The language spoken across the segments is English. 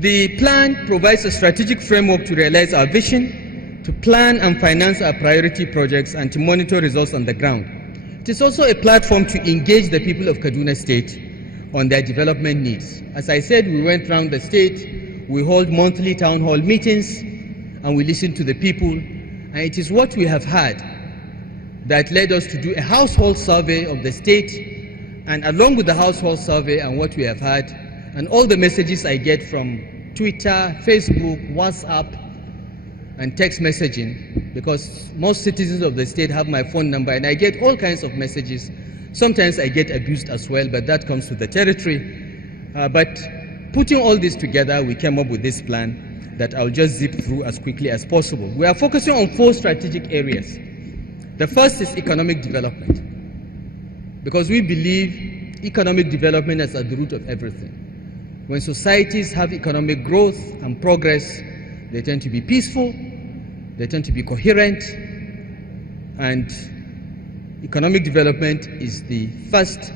The plan provides a strategic framework to realize our vision, to plan and finance our priority projects, and to monitor results on the ground. It is also a platform to engage the people of Kaduna State on their development needs. As I said, we went around the state, we hold monthly town hall meetings, and we listen to the people, and it is what we have had that led us to do a household survey of the state, and along with the household survey and what we have had, and all the messages I get from Twitter, Facebook, WhatsApp, and text messaging, because most citizens of the state have my phone number, and I get all kinds of messages. Sometimes I get abused as well, but that comes with the territory. But putting all this together, we came up with this plan that I'll just zip through as quickly as possible. We are focusing on 4 strategic areas. The first is economic development, because we believe economic development is at the root of everything. When societies have economic growth and progress, they tend to be peaceful, they tend to be coherent, and economic development is the first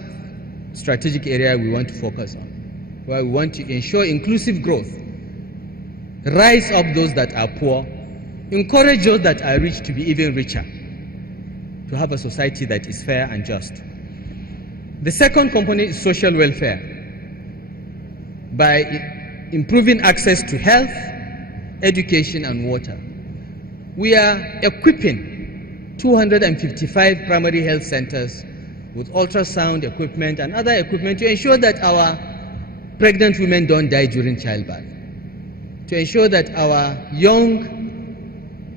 strategic area we want to focus on, where we want to ensure inclusive growth, rise up those that are poor, encourage those that are rich to be even richer, to have a society that is fair and just. The second component is social welfare. By improving access to health, education, and water, we are equipping 255 primary health centers with ultrasound equipment and other equipment to ensure that our pregnant women don't die during childbirth, to ensure that our young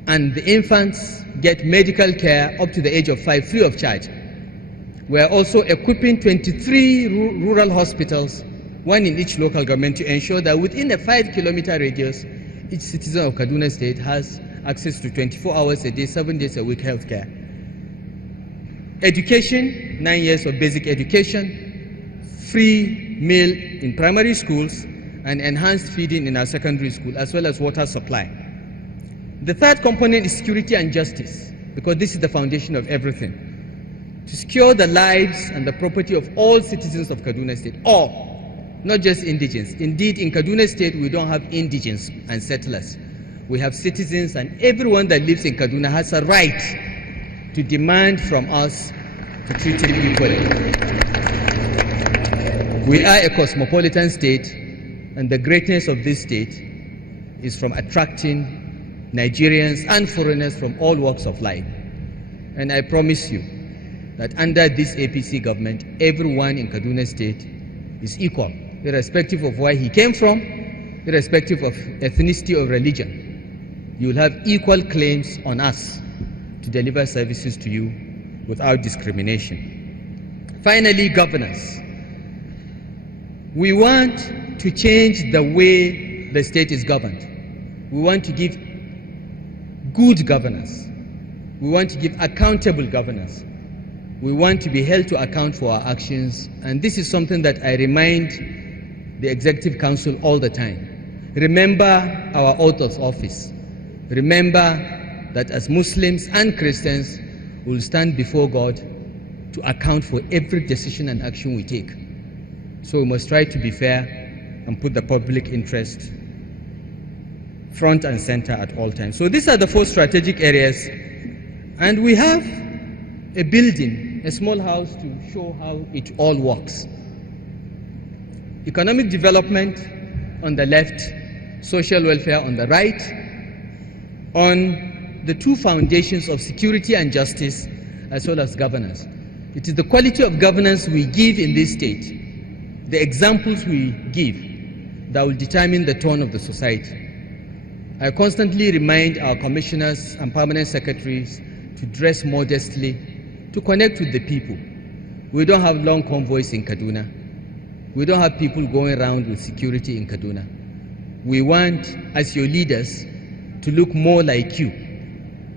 and the infants get medical care up to the age of 5 free of charge. We are also equipping 23 rural hospitals, 1 in each local government, to ensure that within a 5-kilometer radius, each citizen of Kaduna State has access to 24 hours a day, 7 days a week health care. Education, 9 years of basic education, free meal in primary schools, and enhanced feeding in our secondary school, as well as water supply. The third component is security and justice, because this is the foundation of everything. To secure the lives and the property of all citizens of Kaduna State, all, not just indigents. Indeed, in Kaduna State, we don't have indigents and settlers. We have citizens, and everyone that lives in Kaduna has a right to demand from us to treat them equally. We are a cosmopolitan state, and the greatness of this state is from attracting Nigerians and foreigners from all walks of life. And I promise you that under this APC government, everyone in Kaduna State is equal, irrespective of where he came from, irrespective of ethnicity or religion. You will have equal claims on us to deliver services to you without discrimination. Finally, governance. We want to change the way the state is governed. We want to give good governance. We want to give accountable governance. We want to be held to account for our actions, and this is something that I remind the Executive Council all the time. Remember our oath of office. Remember that as Muslims and Christians, we will stand before God to account for every decision and action we take. So we must try to be fair and put the public interest front and center at all times. So these are the 4 strategic areas, and we have a building, a small house, to show how it all works. Economic development on the left, social welfare on the right, on the 2 foundations of security and justice, as well as governance. It is the quality of governance we give in this state, the examples we give, that will determine the tone of the society. I constantly remind our commissioners and permanent secretaries to dress modestly, to connect with the people. We don't have long convoys in Kaduna. We don't have people going around with security in Kaduna. We want, as your leaders, to look more like you,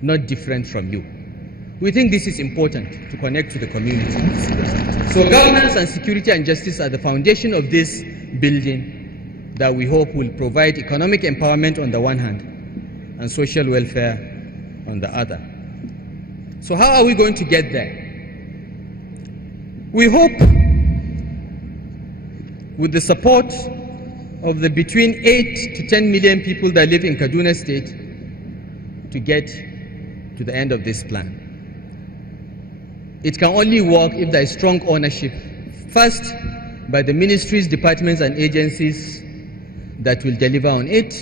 not different from you. We think this is important to connect to the community. So governance and security and justice are the foundation of this building that we hope will provide economic empowerment on the one hand and social welfare on the other. So how are we going to get there? We hope with the support of the between 8 to 10 million people that live in Kaduna State to get to the end of this plan. It can only work if there is strong ownership, first by the ministries, departments and agencies that will deliver on it,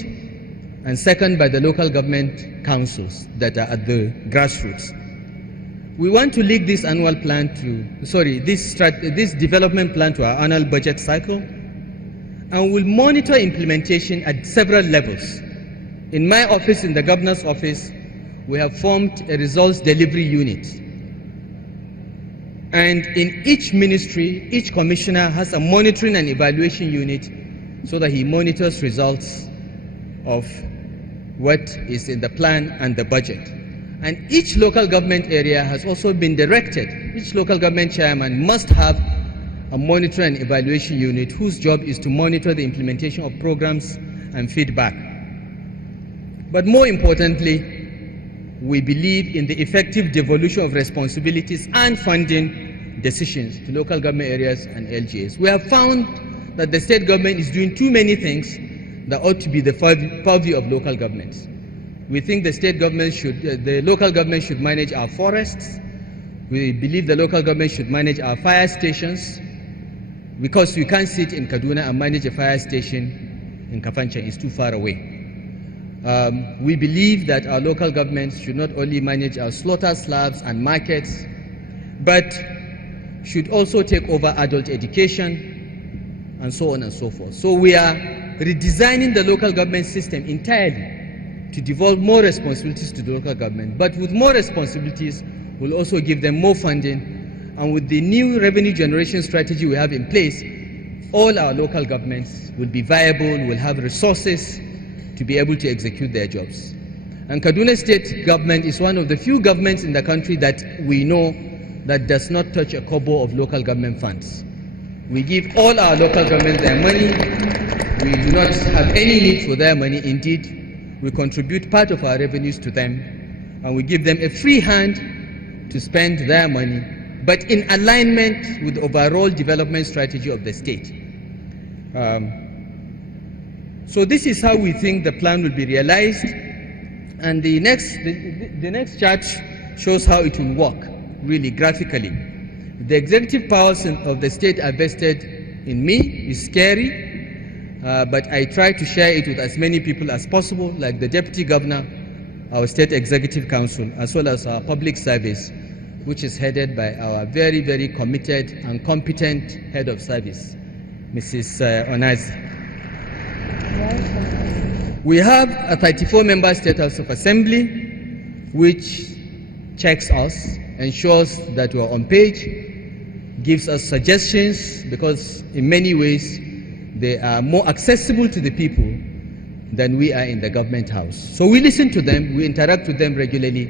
and second by the local government councils that are at the grassroots. We want to link this annual plan this development plan to our annual budget cycle, and will monitor implementation at several levels. In my office, in the governor's office, we have formed a results delivery unit. And in each ministry, each commissioner has a monitoring and evaluation unit so that he monitors results of what is in the plan and the budget. And each local government area has also been directed, each local government chairman must have a monitor and evaluation unit whose job is to monitor the implementation of programs and feedback. But more importantly, we believe in the effective devolution of responsibilities and funding decisions to local government areas and LGAs. We have found that the state government is doing too many things that ought to be the purview of local governments. We think the local government should manage our forests. We believe the local government should manage our fire stations, because we can't sit in Kaduna and manage a fire station in Kafanchan. It's too far away. We believe that our local governments should not only manage our slaughter slabs and markets, but should also take over adult education and so on and so forth. So we are redesigning the local government system entirely to devolve more responsibilities to the local government. But with more responsibilities, we'll also give them more funding. And with the new revenue generation strategy we have in place, all our local governments will be viable, will have resources to be able to execute their jobs. And Kaduna State government is one of the few governments in the country that we know that does not touch a kobo of local government funds. We give all our local governments their money. We do not have any need for their money. Indeed, we contribute part of our revenues to them, and we give them a free hand to spend their money, but in alignment with the overall development strategy of the state. So this is how we think the plan will be realized, and the next chart shows how it will work, really graphically. The executive powers of the state are vested in me. It's scary, but I try to share it with as many people as possible, like the Deputy Governor, our State Executive Council, as well as our public service, which is headed by our very, very committed and competent head of service, Mrs. Onazi. We have a 34-member State House of Assembly, which checks us, ensures that we're on page, gives us suggestions, because in many ways they are more accessible to the people than we are in the government house. So we listen to them, we interact with them regularly,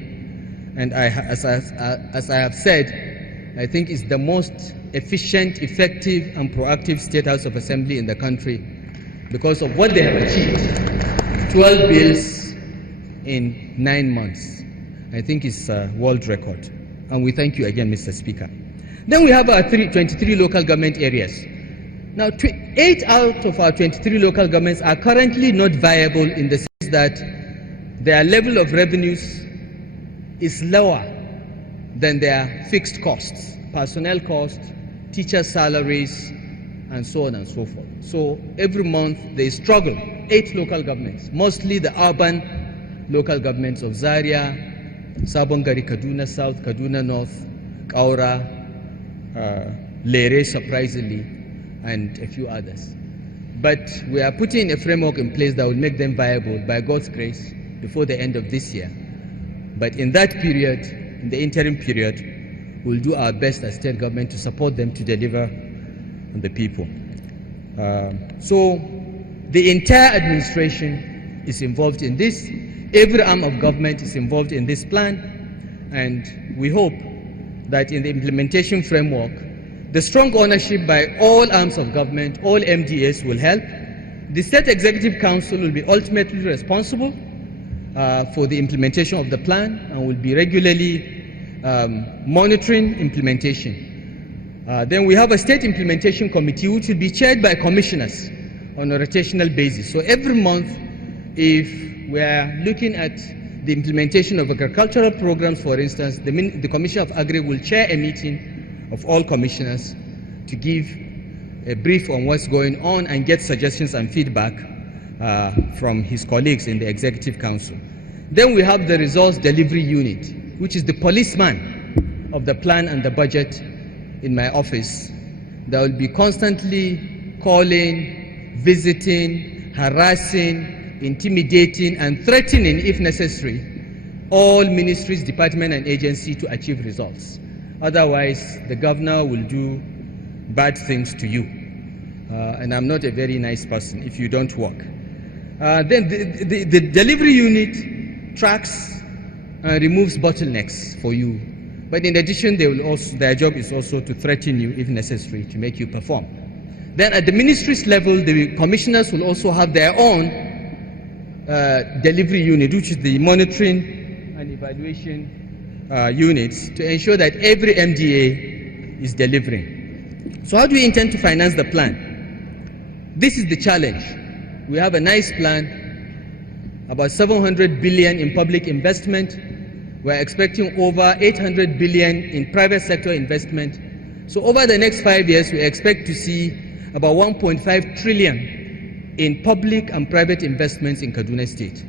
and as I have said, I think it's the most efficient, effective, and proactive State House of Assembly in the country because of what they have achieved. 12 bills in 9 months. I think it's a world record. And we thank you again, Mr. Speaker. Then we have our 23 local government areas. Now, 8 out of our 23 local governments are currently not viable in the sense that their level of revenues is lower than their fixed costs, personnel costs, teacher salaries, and so on and so forth. So every month they struggle, 8 local governments, mostly the urban local governments of Zaria, Sabongari, Kaduna South, Kaduna North, Kaura, Lere, surprisingly, and a few others. But we are putting a framework in place that will make them viable by God's grace before the end of this year. But in that period, in the interim period, we'll do our best as state government to support them to deliver on the people. So the entire administration is involved in this. Every arm of government is involved in this plan, and we hope that in the implementation framework, the strong ownership by all arms of government, all MDAs will help. The State Executive Council will be ultimately responsible for the implementation of the plan and will be regularly monitoring implementation. Then we have a State Implementation Committee which will be chaired by commissioners on a rotational basis. So every month, if we are looking at the implementation of agricultural programs, for instance, the Commissioner of Agri will chair a meeting of all commissioners to give a brief on what's going on and get suggestions and feedback from his colleagues in the Executive Council. Then we have the Resource Delivery Unit, which is the policeman of the plan and the budget in my office. That will be constantly calling, visiting, harassing, intimidating, and threatening, if necessary, all ministries, departments, and agencies to achieve results. Otherwise, the governor will do bad things to you. And I'm not a very nice person if you don't work. Then the delivery unit tracks and removes bottlenecks for you. But in addition, their job is also to threaten you if necessary to make you perform. Then at the ministry's level, the commissioners will also have their own delivery unit, which is the monitoring and evaluation units, to ensure that every MDA is delivering. So how do we intend to finance the plan? This is the challenge. We have a nice plan, about 700 billion in public investment. We're expecting over 800 billion in private sector investment. So over the next 5 years, we expect to see about 1.5 trillion in public and private investments in Kaduna State.